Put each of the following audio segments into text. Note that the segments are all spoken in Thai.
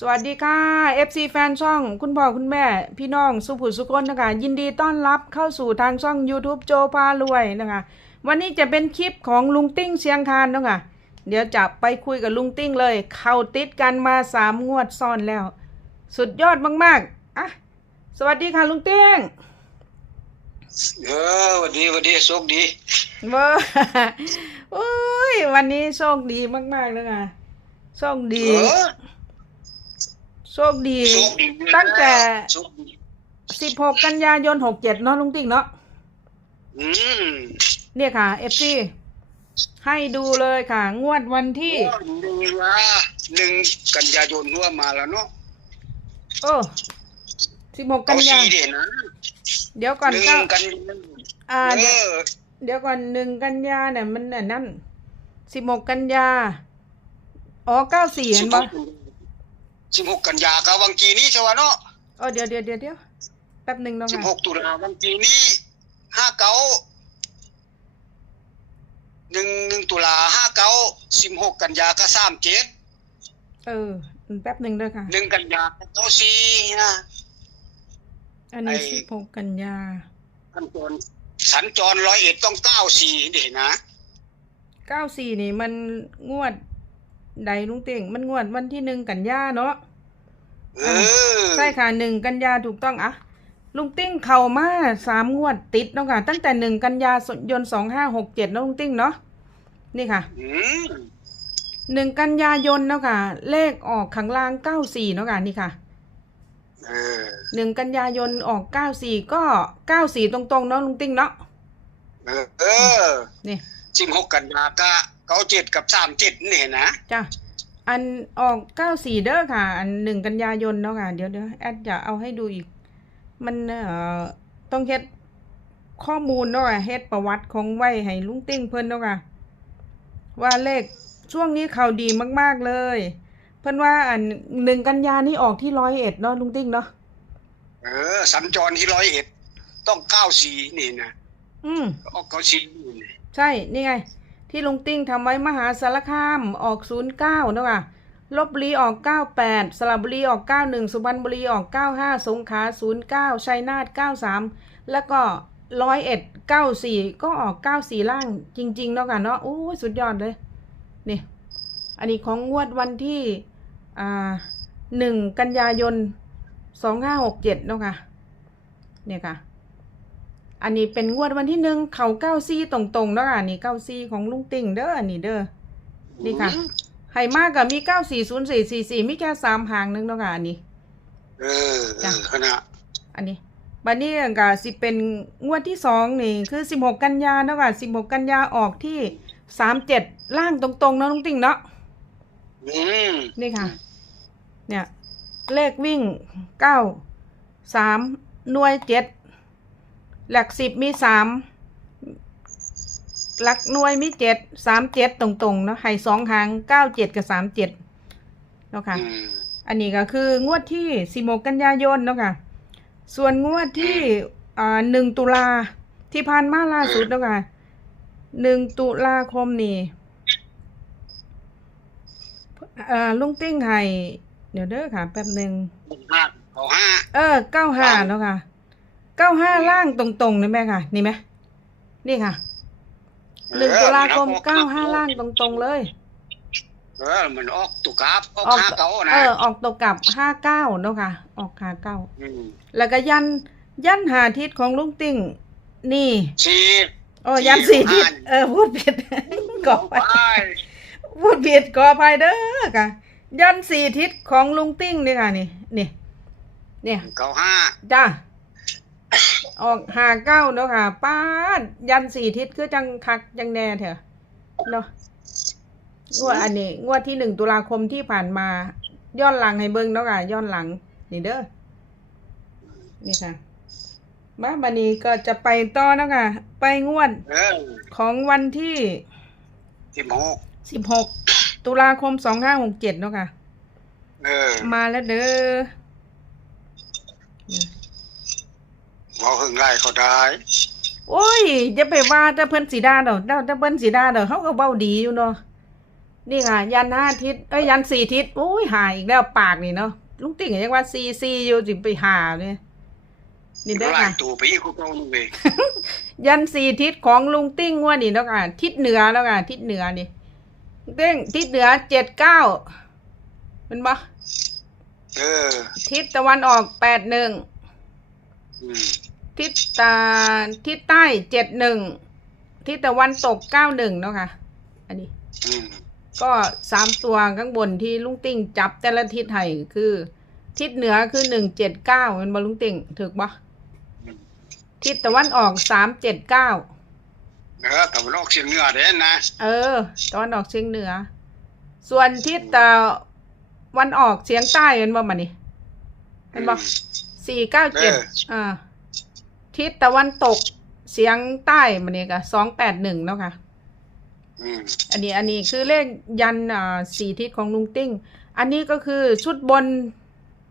สวัสดีค่ะ FC แฟนช่อง คุณพ่อคุณแม่ พี่น้องสุภุสุคนนะคะ ยินดีต้อนรับเข้าสู่ทางช่อง YouTube โจพารวยนะคะ วันนี้จะเป็นคลิปของลุงติ้งเชียงคานนะคะ เดี๋ยวจะไปคุยกับลุงติ้งเลย เข้าติดกันมาสามงวดซ้อนแล้ว สุดยอดมากๆอะสวัสดีค่ะลุงติ้งเออวันดีวันดีโชคดีเบอร์โอ้ยวันนี้โชคดีมากๆเลยค่ะโชคดีเออ โชคดี โชคดีตั้งแต่ โชคดีสิบหกกันยายนหกเจ็ดเนาะลุงติ้งเนาะอืมเนี่ยค่ะเอฟซีให้ดูเลยค่ะ งวดวันที่หนึ่งว่าหนึ่งกันยายนหัวมาแล้วเนาะโอ้สิบหกกัเอานยา สีเด่นนะเดี๋ยวก่อนหนึ่งก็กันอ่าเอเดี๋ยวอเดี๋ยวก่อนหนึ่งกันยาเนี่ยมันน่ะนั่นสิบหกกันยาอ๋อเก้าสี่เห็นปะ สิบหกกันยากับวังกีนี้ใช่วะเนาะอ๋อเดี๋ยวเดี๋ยวเดี๋ยวเดี๋ยวแป๊บหนึ่งเนาะสิบค่ะหกตุลาวังกีนี้ห้าเก้าหนึ่งหนึ่งตุลาห้าเก้าสิบหกกันยาก็สามเจ็ดเออแป๊บหนึ่งด้วยค่ะหนึ่งกันยาก็เก้าสี่นะอันนี้ไอ้สิบหกกันยาสัญจรสัญจรร้อยเอ็ดต้องเก้าสี่นี่นะเก้าสี่นี่มันงวด ใดลุงเต่งมันงวดวันที่หนึ่งกันยาเนาะเออใช่ค่ะหนึ่งกันยาถูกต้องอะลุงติ้งเข้ามาสามงวดติดเนาะค่ะ ตั้งแต่หนึ่งกันยายนสองห้าหกเจ็ดนาะลุงติ้งเนาะนี่ค่ะอืมหนึ่งกันยายนเนาะค่ะ เลขออกข้างล่างเก้าสี่เนาะค่ะนี่ค่ะเออหนึ่งกันยายนออกเก้าสี่ก็เก้าสี่ตรงๆเนาะลุงติ้งเนาะเออเออนี่สิบหกกันยาก็ เก้าเจ็ดกับสามเจ็ดนี่นะจ้ะอันออกเก้าสี่เด้อค่ะ อันหนึ่งกันยายนเนาะค่ะเดี๋ยวเดี๋ยวแอดจะเอาให้ดูอีก มันเอ่อต้องเฮ็ดข้อมูลเนาะค่ะเฮ็ดประวัติของไว้ให้ลุงติ้งเพิ่นเนาะค่ะว่าเลขช่วงนี้เขาดีมาก ๆเลย เพิ่นว่าอันหนึ่งกันยานี่ออกที่ร้อยเอ็ดเนาะลุงติ้งเนาะเออสัญจรที่ร้อยเอ็ดต้องเก้าสี่นี่นะอืมออกเก้าสี่นี่นะใช่นี่ไง ที่ลุงติ้งทำไว้มหาสารคามออกศูนย์เก้าเนาะค่ะลบบุรีออกเก้าแปดสระบุรีออกเก้าหนึ่งสุพรรณบุรีออกเก้าห้าสงขลาศูนย์เก้าชัยนาทเก้าสามแล้วก็ร้อยเอ็ดเก้าสี่ก็ออกเก้าสี่ล่างจริงๆเนาะค่ะเนาะโอ้สุดยอดเลยนี่อันนี้ของงวดวันที่อ่าหนึ่งกันยายนสองห้าหกเจ็ดเนาะค่ะเนี่ยค่ะ อันนี้เป็นงวดวันที่หนึ่งเขาเก้าซี่ตรงๆเนาะค่ะนี่เก้าซี่ของลุงติ่งเด้ออันนี้เด้อนี่ค่ะไห่มากกับมีเก้าสี่ศูนย์สี่สี่สี่มีแค่สามหางนึงเนาะค่ะอันนี้ เออเอจ้ะอขนาดอันนี้บัดนี้ก็สิเป็นงวดที่สองนี่คือสิบหกกันยาเนาะค่ะสิบหกกันยาออกที่สามเจ็ดล่างตรงๆเนาะลุงติ่งเนาะอืมนี่ค่ะ เนี่ย เลขวิ่งเก้าสามหน่วยเจ็ด หลักสิบมีสามหลักหน่วยมีเจ็ดสามเจ็ดตรงๆเนาะให้สองหางเก้าเจ็ดกับสามเจ็ดเนาะค่ะอืมอันนี้ก็คืองวดที่สิบกันยายนเนาะค่ะ ส่วนงวดที่อ่าหนึ่งตุลาที่ผ่านมาล่าสุดเนาะค่ะหนึ่งตุลาคมนี่เอ่อลุงติ้งไห้เดี๋ยวเด้อค่ะ แป๊บหนึ่งห้าเอาห้าเออเก้าห้าเนาะค่ะ เก้าห้าล่างตรงๆนี่ไหมค่ะ นี่ไหมนี่ค่ะหนึ่งตุลาคมเก้าห้าล่างตรงๆเลย เออมันออกตุกราบออกออกห้าเก้านะเออออกตกกับห้าเก้าเนาะค่ะ ออกห้าเก้ามแล้วก็ยันยันหาทิศของลุงติ้งนี่สี่โอ้ยันสี่ทิศห้าเออพูดผิดขอไปไปพูดผิดขออภัยเด้อค่ะ ยันสี่ทิศของลุงติ้งนี่ค่ะนี่นี่เนี่ยเก้าห้าจ้า ออกหาเก้าเนาะค่ะ ป้าดยันสี่ทิศคือจังคักจังแน่เถอะเนาะงวดอันนี้ งวดที่หนึ่งตุลาคมที่ผ่านมา ย้อนหลังให้เบิ่งเนาะค่ะย้อนหลัง นี่เด้อนี่ค่ะมาบันนี้ก็จะไปต่อเนาะค่ะ ไปงวดเออของวันที่สิบหกสิบหกตุลาคมสองห้าหกเจ็ดเนาะค่ะ เออ มาแล้วเด้อ เราหึงไล่เขาได้โอ้ยจะไปว่าแต่เพิ่นสีดาเด้อเด้อแต่เพิ่นสีดาเด้อเขาก็เบ้าดีอยู่เนาะนี่ค่ะยันห้าทิศเอ้ยยันสี่ทิศโอ้ยหายอีกแล้วปากนี่เนาะลุงติ่งยังว่าซีซีอยู่จิไปหาเนี่ยนี่ได้อไล่ค่ะตัวไปอีกกูเก่านู่นเว้ยยันสี่ทิศของลุงติ้งว่านี่แล้วค่ะทิศเหนือแล้วค่ะทิศเหนือนี่ลุงติ้งทิศเหนือเจ็ดเก้าเป็นปะเออทิศตะวันออกแปดหนึ่งอืม ทิศตาทิศใต้เจ็ดหนึ่งทิศตะวันตกเก้าหนึ่งเนาะค่ะ อันนี้ อืมก็สามตัวข้างบนที่ลุงติ้งจับแต่ละทิศให้คือ ทิศเหนือคือหนึ่งเจ็ดเก้าเป็นบอลุงติ้งถูกปะทิศตะวันออกสามเจ็ดเก้าเออกับโลกเสียงเหนือเด้นะเออตะวันออกเฉียงเหนือ ส่วนทิศตะวันออกเฉียงใต้เป็นบ่มานี่เป็นบ่สี่เก้าเจ็ดอ่า ทิศตะวันตกเฉียงใต้มานี่ก็สองแปดหนึ่งเนาะค่ะ อืมอันนี้อันนี้คือเลขยันอ่าสี่ทิศของลุงติ้ง อันนี้ก็คือชุดบน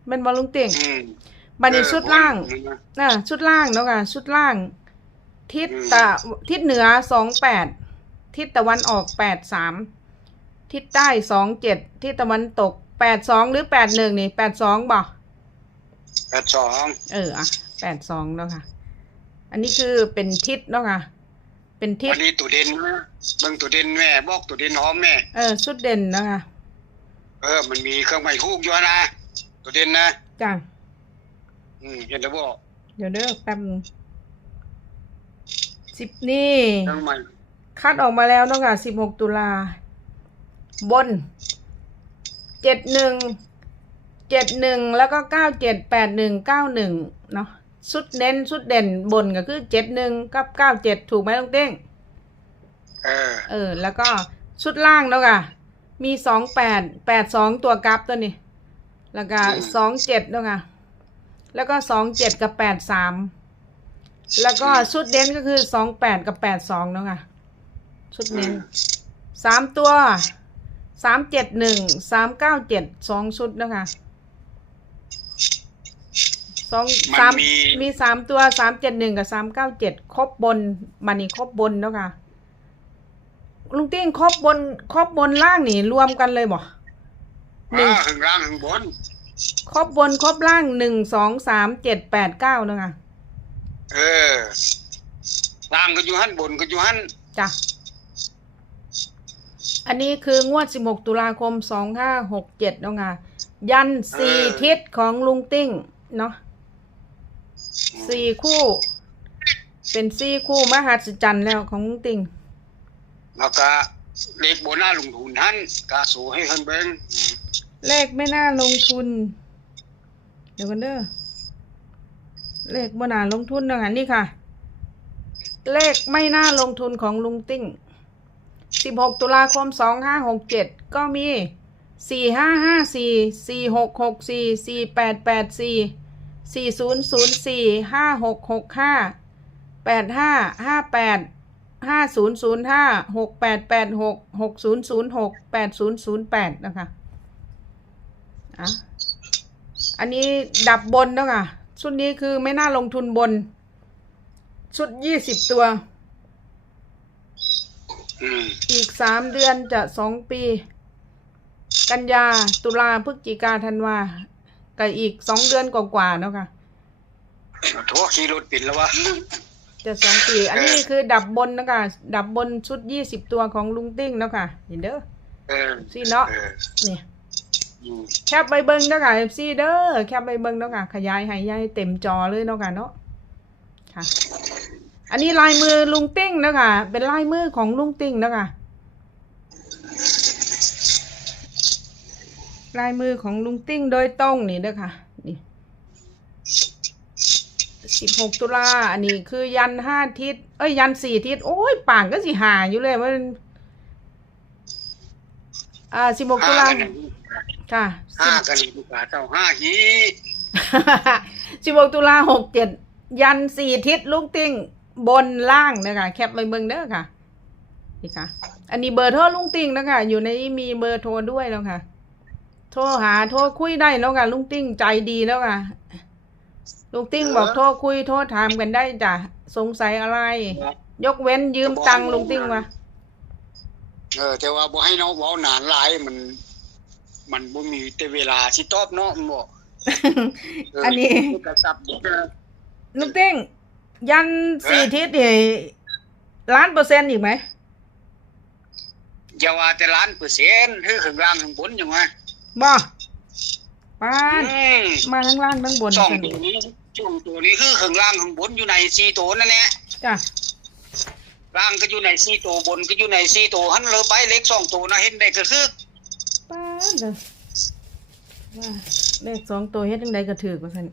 เป็นบอลลุงติ้งอืมบันนี้ชุดล่างเออ น่ะชุดล่างเนาะค่ะ ชุดล่าง ทิศอืมตะทิศเหนือสองแปดทิศตะวันออกแปดสามทิศใต้สองเจ็ดทิศตะวันตกแปดสองหรือแปดหนึ่งนี่แปดสองบ่ แปดสองเอออะแปดสองเนาะค่ะ อันนี้คือเป็นทิศเนาะค่ะเป็นทิศวันนี้ตัวเด่นนะเบิ่งตัวเด่นแม่บอกตัวเด่นหอมแม่เออชุดเด่นเนาะค่ะเออ มันมีเครื่องไม้ฮูกอยู่นะตัวเด่นนะจ้ะอืมเห็นแล้วบ่เดี๋ยวเด้อแป๊บนึงสิบนี่เครื่องไม้คัดออกมาแล้วเนาะค่ะสิบหกตุลาบนเจ็ดหนึ่งเจ็ดหนึ่งแล้วก็เก้าเจ็ดแปดหนึ่งเก้าหนึ่งเนาะ ชุดเน้นชุดเด่นบนก็คือเจ็ดหนึ่งกับเก้าเจ็ดถูกไหมลุงเต้งเออเออแล้วก็ชุดล่างเนาะค่ะมีสองแปดแปดสองตัวกราฟตัวนี้ แล้วก็สองเจ็ดเนาะค่ะแล้วก็สองเจ็ดกับแปดสามแล้วก็ชุดเน้นก็คือสองแปดกับแปดสองเนาะค่ะชุดเน้นสามตัวสามเจ็ดหนึ่งสามเก้าเจ็ดสองชุดนะคะ สองมันสามมี มีสามตัวสามเจ็ดหนึ่งกับสามเก้าเจ็ดครบบนมันนี่ครบบนแล้วค่ะ ลุงติ้งครบบนครบบนล่างนี่รวมกันเลยบ่หนึ่งอ่าข้างล่างข้างบน ครบบนครบล่างหนึ่งสองสามเจ็ดแปดเก้านะคะเออล่างก็อยู่หันบนก็อยู่หันจ้ะอันนี้คืองวดสิบหกตุลาคมสองห้าหกเจ็ดแล้วค่ะยันสี่ทิศของลุงติ้งเนาะ สี่คู่ เป็นสี่คู่มหัศจรรย์แล้วของลุงติงแล้วก็เลขโบนัสลงทุนหันกาสูให้เพิ่นเบิ่งเลขไม่น่าลงทุน เดี๋ยวกันเด้อเลขบ่น่าลงทุนนะคะนี่ค่ะ เลขไม่น่าลงทุนของลุงติ้งสิบหกตุลาคมสองห้าหกเจ็ดก็มีสี่ห้าห้าสี่สี่หกหกสี่สี่แปดแปดสี่ สี่ศูนย์ศูนย์สี่ห้าหกหกห้าแปดห้าห้าแปดห้าศูนย์ศูนย์ห้าหกแปดแปดหกหกศูนย์ศูนย์หกแปดศูนย์ศูนย์แปดนะคะอะอันนี้ดับบนแล้วค่ะชุดนี้คือไม่น่าลงทุนบน ชุดยี่สิบตัวอืมอีกสามเดือนจะสองปี กันยาตุลาพฤศจิกาธันวา ก็อีกสองเดือนกว่าๆเนาะค่ะโทษขี่รถปิดแล้ววะจะสองปี อันนี้คือดับบนนะคะดับบนชุดยี่สิบตัวของลุงติ้งเนาะค่ะเห็นเด้อเออซีเนาะเออนี่อืมแคปใบเบิงเนาะค่ะซีเด้อแคปใบเบิงเนาะค่ะ ขยายให้ยายเต็มจอเลยเนาะค่ะเนาะค่ะ อันนี้ลายมือลุงติ้งเนาะค่ะเป็นลายมือของลุงติ้งเนาะค่ะ ลายมือของลุงติ้งโดยตรงนี่เด้อค่ะ นี่สิบหกตุลาอันนี้คือยันห้าทิศเอ้ยยันสี่ทิศโอ้ยป่างก็สิหาอยู่เลยมันอ่าสิบหกตุห้าลากันนี่ค่ะห้ากันนี่ลูกหลานเจ้าห้าหีสิบหกตุลาหกเจ็ดยันสี่ทิศลุงติ้งบนล่างนะคะแคปไปเบิ่งเด้อค่ะนี่ค่ะ อันนี้เบอร์โทรลุงติ้งนะคะอยู่ในนี้มีเบอร์โทรด้วยแล้วค่ะ โทรหาโทรคุยได้แล้วค่ะลุงติ้งใจดีแล้วค่ะลุงติ้งบอกโทรคุยโทรถามกันได้จ้ะสงสัยอะไร ยกเว้นยืมตังค์ลุงติ้งวะเออ แต่ว่าบ่ให้น้องเว้านานหลายมัน มันบ่มีแต่เวลาสิตอบเนาะมันบ่เอันนี้กระสับเด้อลุงติ้งยันสี่ทิศนี่ล้านเปอร์เซ็นต์อีกไหมอย่าว่าแต่ล้านเปอร์เซ็นต์คือข้างล่างข้างบนจังว่า บ่ป้าดอืมมาทั้งล่างทั้งบนช่องกันตัวนี้ช่องตัวนี้คือข้างล่างข้างบนอยู่ใน4ตัวนั่นแหละจ้ะล่างก็อยู่ใน4ตัวบนก็อยู่ใน4ตัวหันเลยไปเล็กสองตัวนะเห็นได้ก็คือป้าดเลยว่าเลขสองตัวเฮ็ดจังใดก็ถือกว่าซั่น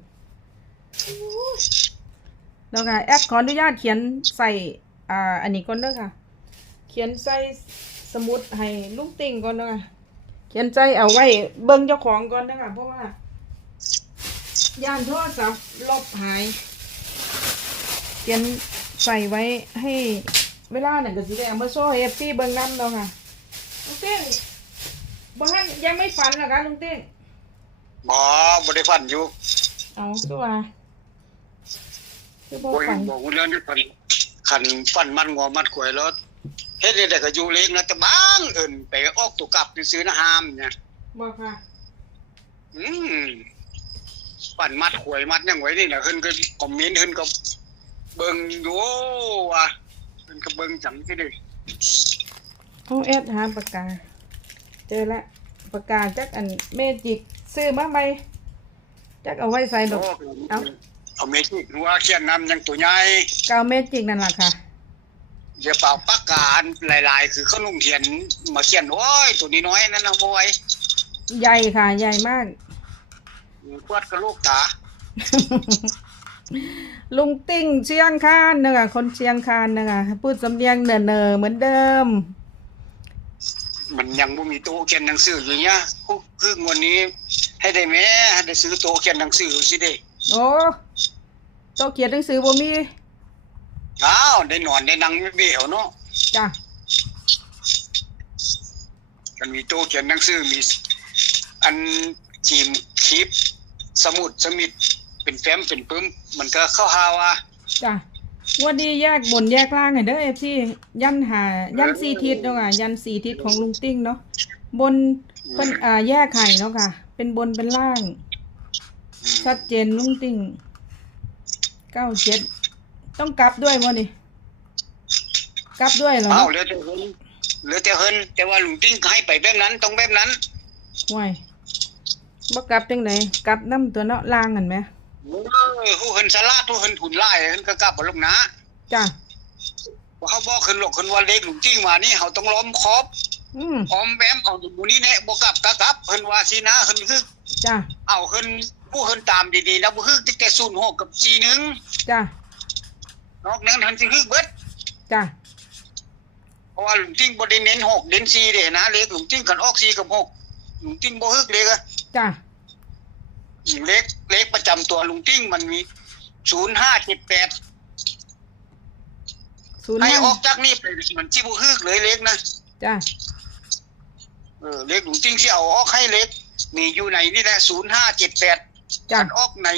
แล้วค่ะแอดขออนุญาตเขียนใส่อ่าอันนี้ก่อนเด้อค่ะ เขียนใส่สมุดให้ลุงติ่งก่อนเด้อค่ะเขียนใจเอาไว้เบิ่งเจ้าของก่อนนะคะเพราะว่า ย่านโทรศัพท์ลบหาย เขียนใส่ไว้ให้เวลาเนี่ยก็สิได้เอามาโซ่เอฟซีเบิ่งนำเนาะค่ะลุงเต้งบ่ทันยังไม่ฝันเหรอคะลุงเต้งบ่บ่ได้ฟันอยู่เอาคือว่าคือบ่บ่ฝันบอกเรื่องนี้ฟันคันฟันมันงอมัดกล้วยแล้วเฮ็ดได้ก็อยู่เล็กนะแต่บางเอิ้นไปออกตัวกลับไปซื้อนะหามเนี่ยบ่ค่ะ อืมปั่นมัดขวยมัดหยังไว้นี่นะเพิ่นก็คอมเมนต์เพิ่นก็เบิ่งอยู่ว่าเพิ่นก็เบิ่งจังซี่เด้โอ้แอดหาปากกา เจอละปากกาจักอันเมจิกซื้อมาใหม่จักเอาไว้ใส่ดอกเอ้าเอาเมจิกว่าเขียนนำยังตัวใหญ่กาวเมจิกนั่นล่ะค่ะ เดี๋ยวเปล่าปากกาหลาย ๆ คือเขานุ่งเขียนมาเขียนโอ้ยตัวนี้น้อยนั่นนะบ่ไหวใหญ่ค่ะใหญ่มากปวดกระโหลกตาลุงติ้งเชียงคานเนอะคนเชียงคานเนอะพูดสำเนียงเนอเนอๆเหมือนเดิม มันยังบ่มีโต๊ะเขียนหนังสืออยู่เนี่ยคือคืองวันนี้ ให้ได้แม่ให้ได้ซื้อโต๊ะเขียนหนังสือสิเด้โอ้โตะเขียนหนังสือบ่มี อ้าวได้นอนได้นั่งไม่เบี้ยวเนาะจ้ะมันมีโต๊ะเขียนหนังสือมีอันจีมคลิป สมุดสมิดเป็นแฟ้มเป็นปึ้มมันก็เข้าหาว่าจ้ะวันนี้แยกบนแยกล่างให้เด้อเอฟซียันหายันสี่ทิศเนาะค่ะยันสี่ทิศของลุงติ้งเนาะบนเป็นอ่าแยกไข่เนาะค่ะ เป็นบนเป็นล่าง ชัดเจนลุงติ้งเก้าเจ็ด ต้องกลับด้วยมั้นี่กลับด้วยเหรออ้าวเหลือแต่เฮินเหลือแต่เฮินแต่ว่าลุงติ้งให้ไปแบบนั้นต้องแบบนั้นห่วยบ่กลับจังไหนกลับน้ำตัวเนาะล่างกันไหมเออผู้เฮินสลาดผู้เฮินทุนไล่เฮินก็กลับบ่ลงนะจ้ะว่าเขาบอกเฮินหลอกเฮินว่าเล็กลุงติ้งมานี่เขาต้องล้อมครบอืมพร้อมแวมเอาอยู่หมู่นี้แน่บ่กลับก็กลับเฮินว่าสินะเฮินคือจ้ะเอาเฮินผู้เฮินตามดีๆนะบ่คือแต่06กับ41จ้ะ นอกนั้นเฮินสิคือเบิดจ้ะเพราะว่าลุงติ้งบ่ได้เน้นหกเน้นสี่เด้นะเลขลุงติ้งกันออกสี่กับหกลุงติ้งบ่ฮึกเลขอะจ้ะเลขเลขประจำตัวลุงติ้งมันมีศูนย์ห้าเจ็ดแปดศูนย์ให้ห้าออกจากนี่ไปมันที่บ่ฮึกเลยเลขนะจ้ะเออเลขลุงติ้งที่เอาออกให้เลขมีอยู่ในนี่แหละศูนย์ห้าเจ็ดแปดจ้ะออกใน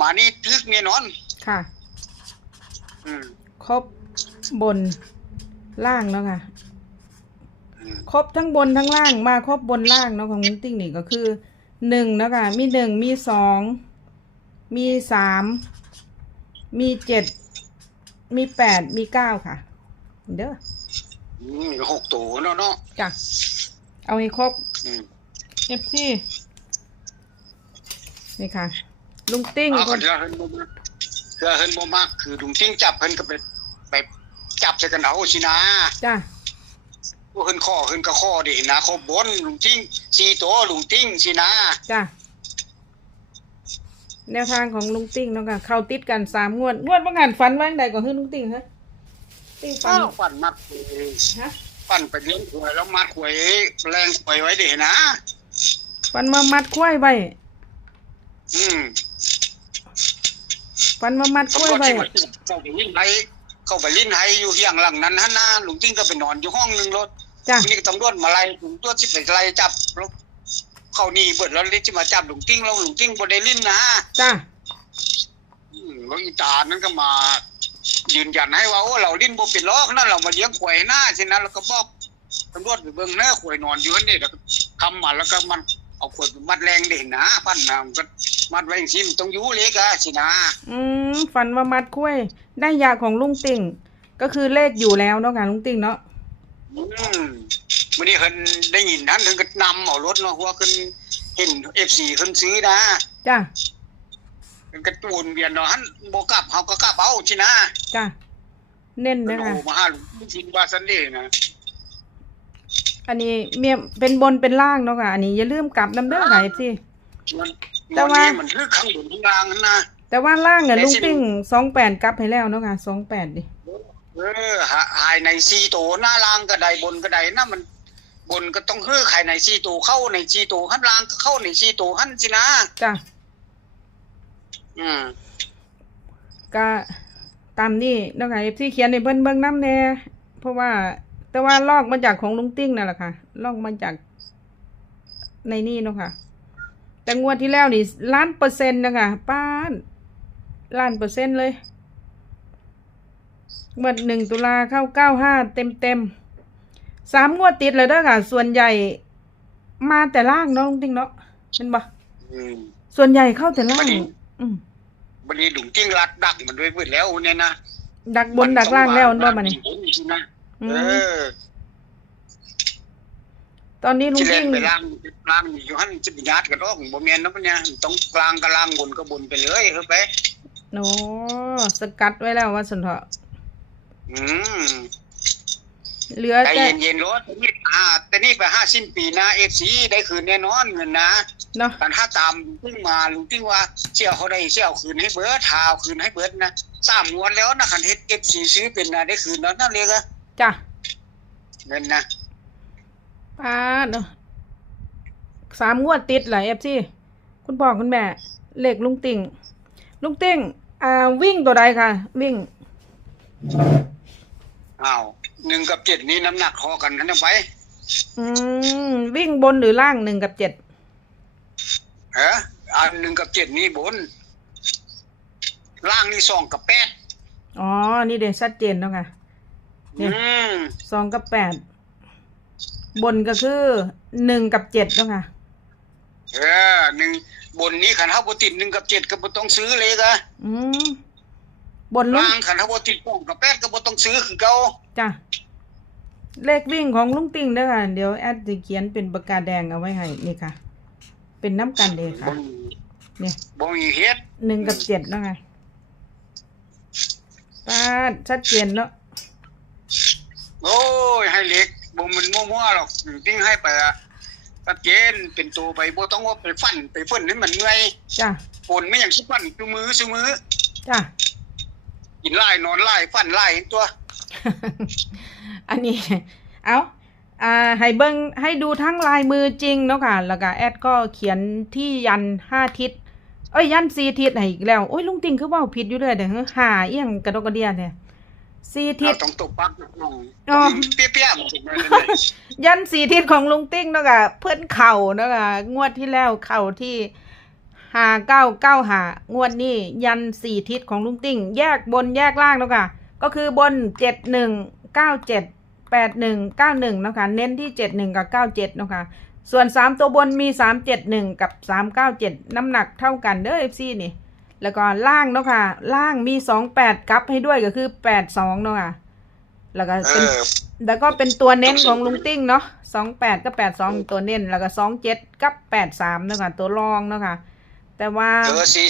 มานี่ฮึกแน่นอนค่ะอืม ครบบนล่างแล้วค่ะอืมครบทั้งบนทั้งล่างมาครบบนล่างเนาะของลุงติ้งนี่ก็คือหนึ่งแล้วค่ะ มีหนึ่งมีสองมีสามมีเจ็ดมีแปดมีเก้าค่ะ เด้ออืมหกตัวเนาะเนาะจ้ะเอาให้ครบอืมเอฟซีนี่ค่ะ ลุงติ้งเอาคก็น เดี๋ยวเฮินบ่มักเดี๋ยวเฮินบ่มักคือลุงติ้งจับเฮินก็ไปไปจับใส่กันเอาสินะจ้ะผู้ขึ้นข้อขึ้นก็ข้อดินะข้อบนลุงติ้งสี่ตัวลุงติ้งสินะจ้ะแนวทางของลุงติ้งเนาะค่ะเข้าติดกันสามงวดงวดบางงานฝันว่างใดก็คือลุงติ้งฮะติ้งฝัป้านปั่นมัดหวยฮะปั่นไปเลี้ยงหวยแล้วมัดหวยแรงหวยไว้ดินะฝันมามัดกล้วยไว้ อืม ฝันมามัดกล้วยไว้ตำรวจที่มาเข้าไปลิ้นไห้เข้าไปลิ้นไห้อยู่เฮียงหลังนั้นฮะนะลุงติ้งก็ไปนอนอยู่ห้องหนึงรถจ้ะนี่ตำรวจมาไล่ลุงตัวที่ไปไล่จับแล้วเข้านี่เบิดแล้วลิที่มาจับลุงติ้งแล้วลุงติ้งบ่ได้ลิ้นนะจ้ะอืมแล้วอีตานั้นก็มายืนยันให้ว่าโอ้เราลิ้นบ่เป็นล้อกนั่นเรามาเลี้ยงหวยหน้าสินะแล้วก็บอกตำรวจไปเบิ่งหน้าข่อยนอนอยู่นั่นนี่แล้วก็คำมาแล้วก็มัน เอาข่อยไปมัดแรงเด่นนะพันนะมันก็มัดไว้ซิมนต้องอยู่เล็กอะสินะอืมฝันว่ามัดคุ้วย ได้ยาของลุงติ่ง ก็คือเลขอยู่แล้วเนาะค่ะลุงติ่งเนาะอืมวันนี้เพิ่นได้ยินนั้นถึงก็นำเอารถเนาะหัวขึ้นเห็น FC เพิ่นซื้อนะจ้ะเพิ่นก็ตูนเวียนเนาะหันบ่กลับเฮาก็กลับเอาสินะจ้ะเน้นเพิ่นะนคะโอ้มาหาหลวงสินว่าซันเดย์นะ อันนี้เมียเป็นบนเป็นล่างเนาะค่ะ อันนี้อย่าลืมกลับน้ำเด้อค่ะพี่มันแต่แต่ว่าว่ามันคือข้างบนข้างล่างนั่นนะ แต่ว่าล่างเนี่ยแต่ลุงสิติ่งสองแปดกลับให้แล้วเนาะค่ะสองแปดดิ เออหาหายในซีโตหน้าล่างก็ได้บนก็ได้นะมัน บนก็ต้องเฮือไข่ในซีโตเข้าในซีโตข้างล่างก็เข้าในซีโตหันสินะ จ้ะอืม ก็ตามนี่เนาะค่ะพี่เขียนในเบิ้นเบิ้งน้ำแน่เพราะว่า แต่ว่าลอกมาจากของลุงติ้งนั่นแหละค่ะ ลอกมาจากในนี่เนาะค่ะ แต่งวดที่แล้วนี่ล้านเปอร์เซ็นต์นะคะป้านล้านเปอร์เซ็นต์เลยงวดหนึ่งตุลาเข้าเก้าห้าเต็มเต็มๆสามงวดติดเลยเด้อค่ะ ส่วนใหญ่มาแต่ล่างเนาะลุงติ้งเนาะเป็นบ่อืมส่วนใหญ่เข้าแต่ล่างบัดนี้อืมบัดนี้ดุงจิ้งรัดดักมันด้วยเบิดแล้วเนี่ยนะดักบนดักล่างแล้วมันบ่มานี่สินะอืเอมอตอนนี้ลุที่งแรติ้กงไปล่างล่างอยู่หันจะไปญาติกันดอกบ่แม่นนะมันเนี่ยต้องกลางก็ล่างบนก็บนไปเลยเฮ้ยไป โอ้สกัดไว้แล้วว่าสนเถาะอืมเหลือใจแต่เย็นๆรถนี่อ่าแต่นี่ไปห้าสิ้นปีนะเอฟซีได้คืนแน่นอนเงินนะเนาะการถ้าตามลุงมาลุงติ้งว่าเชี่ยวเขาได้เชี่ยวคืนให้เบิร์ดทาวคืนให้เบิร์ดนะสามงวดแล้วนะคันเฮ็ดเอฟซีซื้อเป็นนะได้คืนแล้วนั่นเลยก็ จ้ะเงินนะป้าดเนาะสามงวดติดเหรอเอฟซีคุณพ่อคุณแม่เลขลุงติ่งลุงติ่งอ่าวิ่งตัวใดค่ะวิ่งอ้าวหนึ่งกับเจ็ดนี่น้ำหนักพอกันนั่นไปอืมวิ่งบนหรือล่างหนึ่งกับเจ็ดเอออันหนึ่งกับเจ็ดนี่บน ล่างนี่สองกับแปดอ๋อ นี่เด่นชัดเจนแล้วค่ะ เนี่อืยมสองกับแปดบนก็คือหนึ่งกับเจ็ดแล้วค่ะ เออหนึ่งบนนี้ขันเท้าบติดหนึ่งกับเจ็ดก็บ่ต้องซื้อเลยก็อืมบนลุงล่างขันเท้าบติดสองกับแปดก็บ่ต้องซื้อคือเก่าจ้ะเลขวิ่งของลุงติ่งเด้อค่ะ เดี๋ยวแอดจะเขียนเป็นปากกาแดงเอาไว้ให้นี่ค่ะ เป็นน้ำกันเดค่ะ บ่มีเนี่ยบ่มีเฮ็ดหนึ่งกับเจ็ดแล้วไงป้าดชัดเจนแล้ว โอ้ยให้เล็กบ่มันมั่วๆหรอกติ้งให้ไปอะชัดเจนเป็นตัวไปบ่ต้องว่าไปฟันไปเพิ่นให้มันเมื่อยจ้ะปนไม่อย่างสิฟันซุมือซุมือจ้ะกินไล่นอนไล่ฟันไล่ตัว อันนี้ เอาอ่าให้เบิ้งให้ดูทั้งลายมือจริงเนาะค่ะ แล้วก็แอดก็เขียนที่ยันห้าทิศ เอ้ยยันสี่ทิศให้อีกแล้ว โอ้ยลุงติงคือเว่าผิดอยู่เลยเด้อหาเอียงกระดกกระเดียเนี่ย สี่ทิศ เราต้องตบปักน้องอ๋อ เปี้ยๆมันสิมาเลยยันสีทิศของลุงติ้งเนาะค่ะเพื่อนเข่าเนาะค่ะงวดที่แล้วเข่าที่หาเก้าเก้าหางวดนี้ยันสี่ทิศของลุงติ้งแยกบนแยกล่างเนาะค่ะก็คือบนเจ็ดหนึ่งเก้าเจ็ดแปดหนึ่งเก้าหนึ่งเนาะค่ะเน้นที่เจ็ดหนึ่งกับเก้าเจ็ดเนาะค่ะส่วนสามตัวบนมีสามเจ็ดหนึ่งกับสามเก้าเจ็ดน้ำหนักเท่ากันเด้อเอฟซีนี่ แล้วก็ล่างเนาะค่ะ ล่างมีสองแปดกับให้ด้วยก็คือแปดสองเนาะค่ะ แล้วก็เอเป็นอแล้วก็เป็นตัวเน้นของลุงติ้งเนาะสองแปดก็แปดสองตัวเน้น แล้วก็สองเจ็ดกับแปดสามเนาะค่ะ ตัวรองเนาะค่ะ แต่ว่าเออสี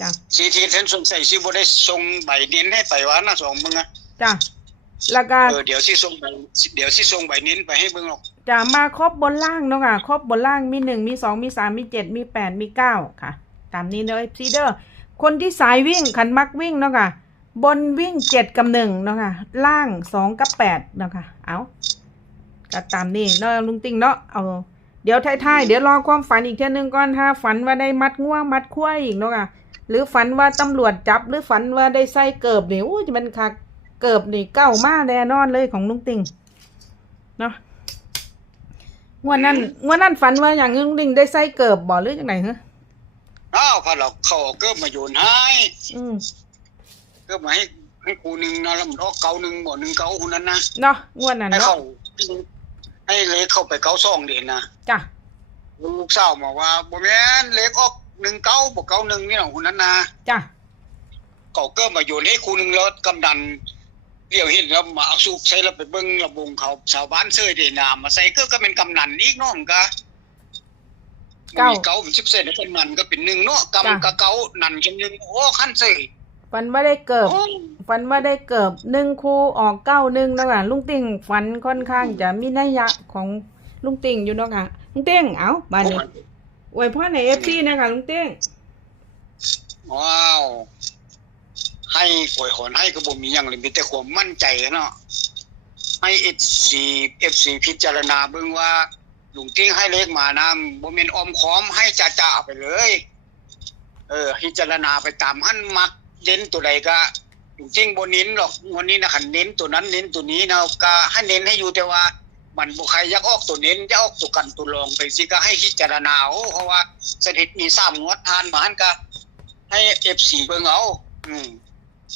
จ้ะสีที่ฉันสงสัยสิบ่ได้ส่งใบเน้นให้ไปว่านะสองมึงอะจ้ะแล้วก็เออเดี๋ยวสิส่งใบเดี๋ยวสิส่งใบเน้นไปให้เบิ่งหรอกจะมาครบบนล่างเนาะค่ะ ครบบนล่างมีหนึ่งมีสองมีสามมีเจ็ดมีแปดมีเก้าค่ะ ตามนี้เนาะซีเดอร์คนที่สายวิ่งขันมักวิ่งเนาะค่ะ บนวิ่งเจ็ดกับหนึ่งเนาะค่ะ ล่างสองกับแปดเนาะค่ะ เอาก็ตามนี้เนาะลุงติ้งเนาะ เอา เดี๋ยวท้ายๆ เดี๋ยวรอความฝันอีกเท่านึงก่อน ถ้าฝันว่าได้มัดง่วมัดขั้วอีกเนาะค่ะ หรือฝันว่าตำรวจจับ หรือฝันว่าได้ใส่เกิบนี่อู้ยมันคักเกิบนี่เก้ามาแน่นอนเลยของลุงติงเนาะงวดนั้นงวดนั้นฝันว่าอย่างลุงติงได้ใส่เกิบบ่หรือจังไหนฮะ อ้าวพอเราเขาเอาเกิบมาโยนให้อืมเกิบมาให้ให้กูหนึงนะแล้วมันออกเก่าหนึงบ่หนึงเก่าคนนั้นนะเนาะงวดนั้นให้เนาะเขาให้เลขเข้าไปเก้าซองเด่นนะจ้ะลูกสาวบอกว่าบ่แม่นเลขออกหนึ่งเก้าบอกเก้าหนึ่งนี่หรอกคนนั้นนะจ้ะเก่าเกิดมาโยนให้คุณแล้วกำดันเดี่ยวเห็นแล้วมาเอาสุกใส่แล้วไปเบิ้งระบงเขาชาวบ้านเซยเดนามมาใส่ก็ก็เป็นกำนันอีกเน้องกะ เก้ามีเก้าเป็นสิบเซนแล้วกำนันก็เป็นหนึ่งเนาะจ้ะกำกะเก้านันจำหนึ่งโอ้ขั้นเซยฝันว่าได้เกิบโอ้ฝันว่าได้เกิบหนึ่งคู่ออกเก้าหนึ่งนะคะลุงติ่งฝันค่อนข้างจะมีนัยยะของลุงติ่งอยู่เนาะค่ะลุงติ่งเอาบานนี้อวยพรในเอฟซีนะคะลุงติ่งว้าว ให้ป่วยหอนให้กระบมีอย่างเลยมีแต่ความมั่นใจเนาะให้เอฟซีเอฟซีพิจารณาเบิ่งว่า ลุงติ้งให้เลขมานะบ่แม่นออมค้อมให้จ่าๆไปเลย เออพิจารณาไปตามหั่นมักเด่นตัวใดก็ลุงติ้งบ่เน้นหรอกวันนี้นะคันเน้นตัวนั้นเน้นตัวนี้นะก็ให้เน้นให้อยู่แต่ว่า มันบ่ใครอยากออกตัวเน้นจะออกตัวกันตัวรองไปสิก็ให้พิจารณาเอาเพราะว่าสถิตมีสามงวดทานมาหั่นก็ให้ FC เบิ่งเอาอืม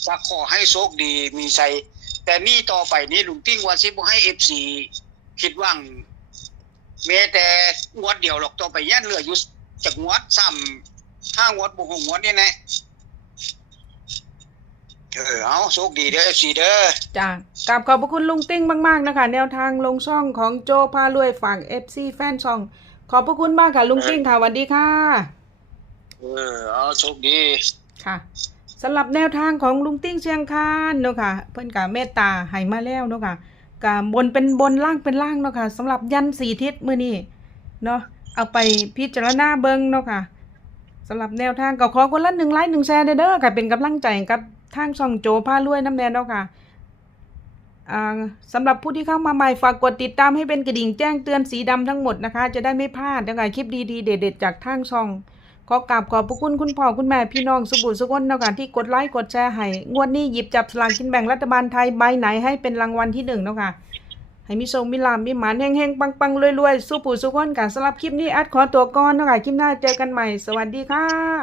จะขอให้โชคดีมีชัยแต่นี่ต่อไปนี้ลุงติ้งว่าสิบ่ให้ FC คิดว่าง แม้แต่งวดเดียวหรอกต่อไปยันเหลืออยู่จากงวดซ้ำห้างวดบ่หกงวดนี่แหละเออเอาโชคดีเด้อ FC เด้อจ้ะกราบขอบพระคุณลุงติ้งมากๆนะคะ แนวทางลงช่องของโจพารวยฝากเอฟซีแฟนช่อง ขอบพระคุณมากค่ะลุงติ้งค่ะสวัสดีค่ะ เออเอาโชคดีค่ะสำหรับแนวทางของลุงติ้งเชียงคานเนาะค่ะ เพิ่นกะเมตตาให้มาแล้วเนาะค่ะ กะบบนเป็นบนล่างเป็นล่างเนาะค่ะสำหรับยันสีทิศมือนี้เนาะเอาไปพิจารณาเบิ่งเนาะค่ะสำหรับแนวทางก็ขอคนละหนึ่งไลค์หนึ่งแชร์เด้อเด้อค่ะเป็นกำลังใจกับทางช่องโจพารวยน้ำแดงเนาะค่ะอ่าสำหรับผู้ที่เข้ามาใหม่ฝากกดติดตามให้เป็นกระดิ่งแจ้งเตือนสีดำทั้งหมดนะคะ จะได้ไม่พลาดนะคะคลิปดีๆเด็ดๆจากทางช่อง ขอกราบขอบพระคุณคุณพ่อคุณแม่พี่น้องสุบุสุคนเนาะคะที่กดไลค์กดแชร์ให้ งวดนี้หยิบจับสลากกินแบ่งรัฐบาลไทยใบไหนให้เป็นรางวัลที่หนึ่งเนาะค่ะ ให้มีทรงมีลามมีหมานแห้งๆ ปังๆรวยๆสุบุสุกนกันสำหรับคลิปนี้แอดขอตัวก่อนเนาะค่ะ คลิปหน้าเจอกันใหม่ สวัสดีค่ะ